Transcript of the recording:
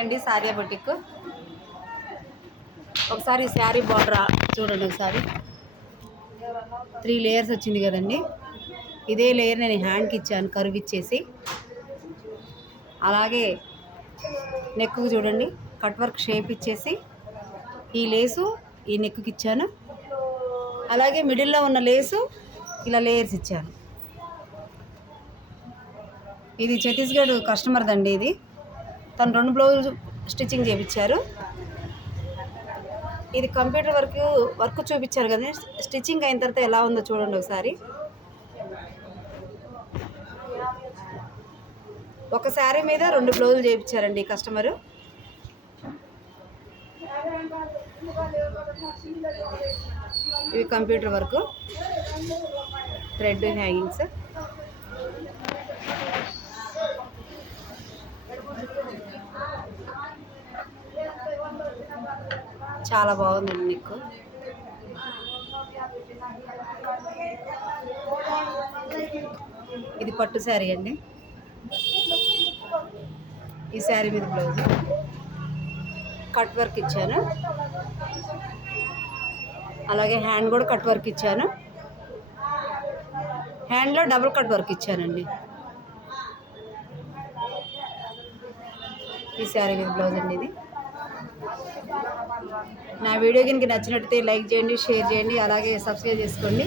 అండి సారియా బొటిక్ ఒకసారి శారీ బార్డర్ చూడండి. ఒకసారి 3 లేయర్స్ వచ్చింది కదండి. ఇదే లేయర్ నేను హ్యాండ్కి ఇచ్చాను కర్వ్ ఇచ్చేసి. అలాగే నెక్కు చూడండి కట్ వర్క్ షేప్ ఇచ్చేసి ఈ లేసు ఈ నెక్కి ఇచ్చాను. అలాగే మిడిల్లో ఉన్న లేసు ఇలా లేయర్స్ ఇచ్చాను. ఇది ఛత్తీస్గఢ్ కస్టమర్ దండి. ఇది తను 2 బ్లౌజ్ స్టిచ్చింగ్ చేయించారు. ఇది కంప్యూటర్ వర్క్ చూపించారు కదా. స్టిచ్చింగ్ అయిన తర్వాత ఎలా ఉందో చూడండి ఒకసారి. ఒక శారీ మీద 2 బ్లౌజులు చేయించారండి ఈ కస్టమరు. ఇవి కంప్యూటర్ వర్క్, థ్రెడ్ హ్యాంగింగ్స్. చాలా బాగుందండి నీకు. ఇది పట్టు శారీ అండి. ఈ శారీ మీద బ్లౌజ్ కట్ వర్క్ ఇచ్చాను. అలాగే హ్యాండ్ కూడా కట్ వర్క్ ఇచ్చాను. హ్యాండ్లో డబుల్ కట్ వర్క్ ఇచ్చానండి. ఈ శారీ మీద బ్లౌజ్ అండి ఇది. నా వీడియో కనుక నచ్చినట్టయితే లైక్ చేయండి, షేర్ చేయండి, అలాగే సబ్స్క్రైబ్ చేసుకోండి.